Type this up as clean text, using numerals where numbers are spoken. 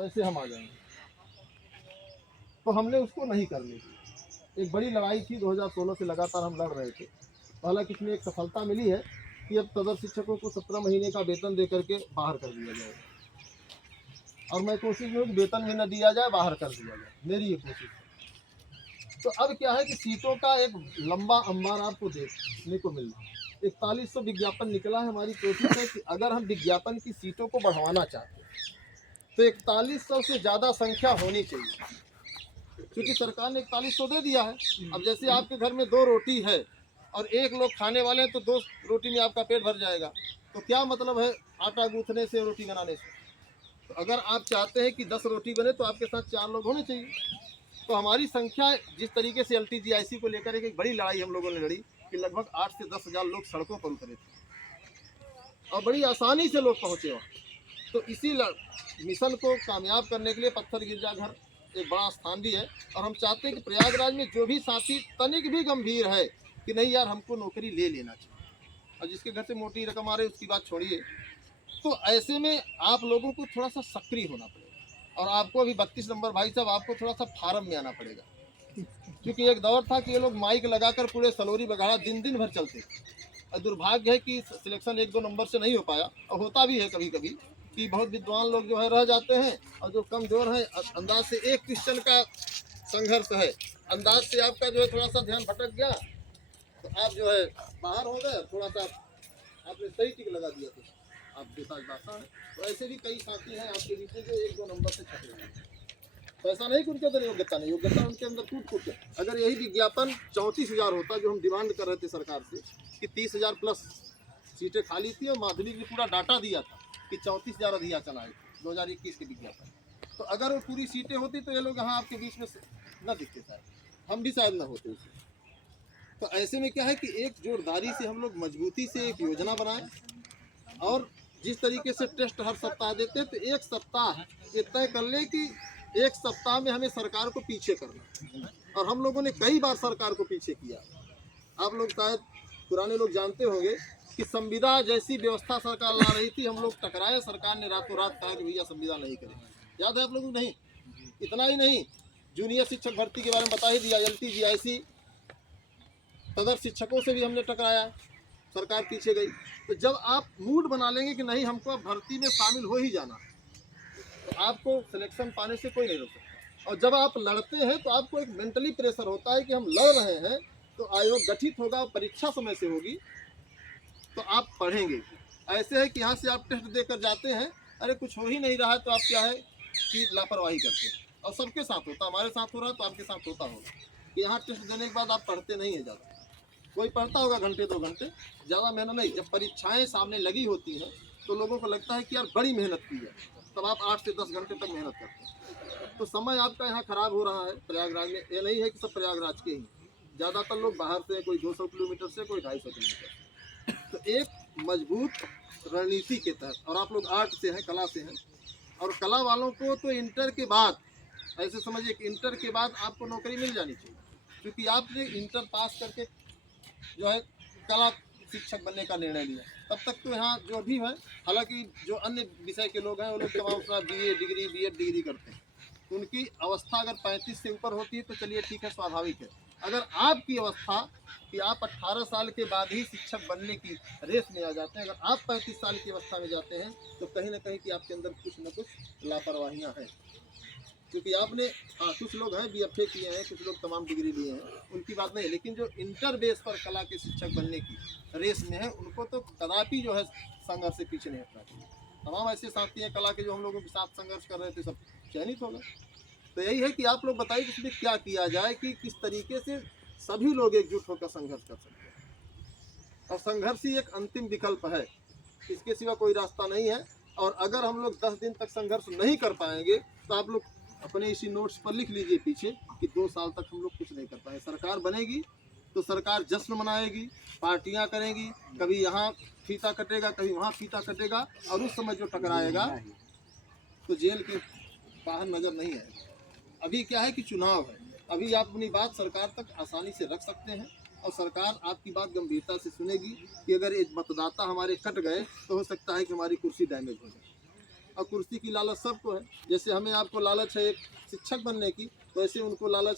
वैसे हम आ जाएंगे। तो हमने उसको नहीं करने दी। एक बड़ी लड़ाई थी 2016 से लगातार हम लड़ रहे थे। हालांकि इसमें एक सफलता मिली है कि अब सदर शिक्षकों को 17 महीने का वेतन दे करके बाहर कर दिया जाएगा, और मैं कोशिश में वेतन भी न दिया जाए, बाहर कर दिया जाए, मेरी ये कोशिश है। तो अब क्या है कि सीटों का एक लंबा अंबार आपको देखने को मिल रहा है। 4100 विज्ञापन निकला है। हमारी कोशिश है कि अगर हम विज्ञापन की सीटों को बढ़वाना चाहते हैं तो 4100 से ज़्यादा संख्या होनी चाहिए, क्योंकि सरकार ने 4100 दे दिया है। अब जैसे आपके घर में 2 रोटी है और 1 लोग खाने वाले हैं, तो 2 रोटी में आपका पेट भर जाएगा। तो क्या मतलब है आटा गूंथने से, रोटी बनाने से? तो अगर आप चाहते हैं कि 10 रोटी बने तो आपके साथ 4 लोग होने चाहिए। तो हमारी संख्या जिस तरीके से LTGIC को लेकर एक बड़ी लड़ाई हम लोगों ने लड़ी कि लगभग 8 से 10 हज़ार लोग सड़कों पर उतरे थे और बड़ी आसानी से लोग पहुंचे वहाँ। तो इसी मिशन को कामयाब करने के लिए पत्थर गिरजाघर एक बड़ा स्थान भी है, और हम चाहते हैं कि प्रयागराज में जो भी साथी तनिक भी गंभीर है कि नहीं यार हमको नौकरी ले लेना चाहिए, और जिसके घर से मोटी रकम आ रही है उसकी बात छोड़िए, तो ऐसे में आप लोगों को थोड़ा सा सक्रिय होना पड़ेगा। और आपको अभी 32 नंबर भाई साहब, आपको थोड़ा सा फार्म में आना पड़ेगा, क्योंकि एक दौर था कि ये लोग माइक लगाकर पूरे सलोरी बघाड़ा दिन दिन भर चलते थे। और दुर्भाग्य है कि सिलेक्शन 1-2 नंबर से नहीं हो पाया, और होता भी है कभी कभी कि बहुत विद्वान लोग जो है रह जाते हैं, और जो कमजोर है अंदाज से एक क्वेश्चन का संघर्ष है, अंदाज से आपका जो है थोड़ा सा ध्यान भटक गया तो आप जो है बाहर हो गए, थोड़ा सा आपने सही टिक लगा दिया तो आपके साथ बासा है। तो ऐसे भी कई साथी हैं आपके बीच में जो 1-2 नंबर से छटे हुए हैं। तो ऐसा नहीं कि उनके अंदर योग्यता नहीं, योग्यता उनके अंदर कूट कूट के। अगर यही विज्ञापन 34,000 होता जो हम डिमांड कर रहे थे सरकार से कि 30,000 प्लस सीटें खाली थी, और माध्यमिक ने पूरा डाटा दिया था कि 34,000 अधियाचन आए 2021 के विज्ञापन, तो अगर वो पूरी सीटें होती तो ये लोग यहाँ आपके बीच में न दिखते, शायद हम भी शायद न होते उसमें। तो ऐसे में क्या है कि एक जोरदारी से हम लोग मजबूती से एक योजना बनाएं, और जिस तरीके से टेस्ट हर सप्ताह देते हैं तो एक सप्ताह ये तय कर ले कि एक सप्ताह में हमें सरकार को पीछे करना। और हम लोगों ने कई बार सरकार को पीछे किया। आप लोग शायद पुराने लोग जानते होंगे कि संविदा जैसी व्यवस्था सरकार ला रही थी, हम लोग टकराए, सरकार ने रातों रात कहा कि भैया संविदा नहीं करें। याद है आप लोगों को? नहीं। इतना ही नहीं, जूनियर शिक्षक भर्ती के बारे में बता ही दिया। LTGIC सदर शिक्षकों से भी हमने टकराया, सरकार पीछे गई। तो जब आप मूड बना लेंगे कि नहीं हमको अब भर्ती में शामिल हो ही जाना, तो आपको सिलेक्शन पाने से कोई नहीं रोक सकता। और जब आप लड़ते हैं तो आपको एक मेंटली प्रेशर होता है कि हम लड़ रहे हैं, तो आयोग गठित होगा, परीक्षा समय से होगी, तो आप पढ़ेंगे। ऐसे है कि यहाँ से आप टेस्ट देकर जाते हैं, अरे कुछ हो ही नहीं रहा है, तो आप क्या है कि लापरवाही करते हैं। और सबके साथ होता, हमारे साथ हो रहा है तो आपके साथ होता होगा कि यहाँ टेस्ट देने के बाद आप पढ़ते नहीं हैं ज़्यादा। कोई पढ़ता होगा घंटे 2 घंटे, ज़्यादा मेहनत नहीं। जब परीक्षाएं सामने लगी होती हैं तो लोगों को लगता है कि यार बड़ी मेहनत की है, तब आप 8 से 10 घंटे तक मेहनत करते हैं। तो समय आपका यहाँ खराब हो रहा है प्रयागराज में। ये नहीं है कि सब प्रयागराज के ही, ज़्यादातर लोग बाहर से, कोई 200 किलोमीटर से, कोई 250 किलोमीटर। तो एक मजबूत रणनीति के तहत, और आप लोग आर्ट से हैं, कला से हैं, और कला वालों को तो इंटर के बाद, ऐसे समझिए कि इंटर के बाद आपको नौकरी मिल जानी चाहिए, क्योंकि आपने इंटर पास करके जो है कला शिक्षक बनने का निर्णय लिया। तब तक तो यहाँ जो भी है, हालांकि जो अन्य विषय के लोग हैं वो लोग तमाम अपना BA डिग्री, BEd डिग्री करते हैं, तो उनकी अवस्था अगर 35 से ऊपर होती है तो चलिए ठीक है, स्वाभाविक है। अगर आपकी अवस्था कि आप 18 साल के बाद ही शिक्षक बनने की रेस में आ जाते हैं, अगर आप 35 साल की अवस्था में जाते हैं, तो कहीं ना कहीं कि आपके अंदर कुछ न कुछ लापरवाहियाँ हैं। क्योंकि आपने, हाँ कुछ लोग हैं BFA किए हैं, कुछ लोग तमाम डिग्री लिए हैं, उनकी बात नहीं है, लेकिन जो इंटर बेस पर कला के शिक्षक बनने की रेस में है, उनको तो कदापि जो है संघर्ष से पीछे नहीं हटना चाहिए। तमाम ऐसे साथी हैं कला के जो हम लोगों के साथ संघर्ष कर रहे थे, सब चयनित हो गए। तो यही है कि आप लोग बताइए कि इसमें क्या किया जाए कि किस तरीके से सभी लोग एकजुट होकर संघर्ष कर सकते हैं। और संघर्ष ही एक अंतिम विकल्प है, इसके सिवा कोई रास्ता नहीं है। और अगर हम लोग 10 दिन तक संघर्ष नहीं कर पाएंगे तो आप लोग अपने इसी नोट्स पर लिख लीजिए पीछे कि 2 साल तक हम लोग कुछ नहीं कर पाए। सरकार बनेगी तो सरकार जश्न मनाएगी, पार्टियां करेगी, कभी यहाँ फीता कटेगा, कभी वहाँ फीता कटेगा, और उस समय जो टकराएगा तो जेल के बाहर नजर नहीं आएगा। अभी क्या है कि चुनाव है, अभी आप अपनी बात सरकार तक आसानी से रख सकते हैं, और सरकार आपकी बात गंभीरता से सुनेगी कि अगर एक मतदाता हमारे कट गए तो हो सकता है कि हमारी कुर्सी डैमेज हो जाए। और कुर्सी की लालच सबको है। जैसे हमें आपको लालच है एक शिक्षक बनने की, तो ऐसे उनको लालच है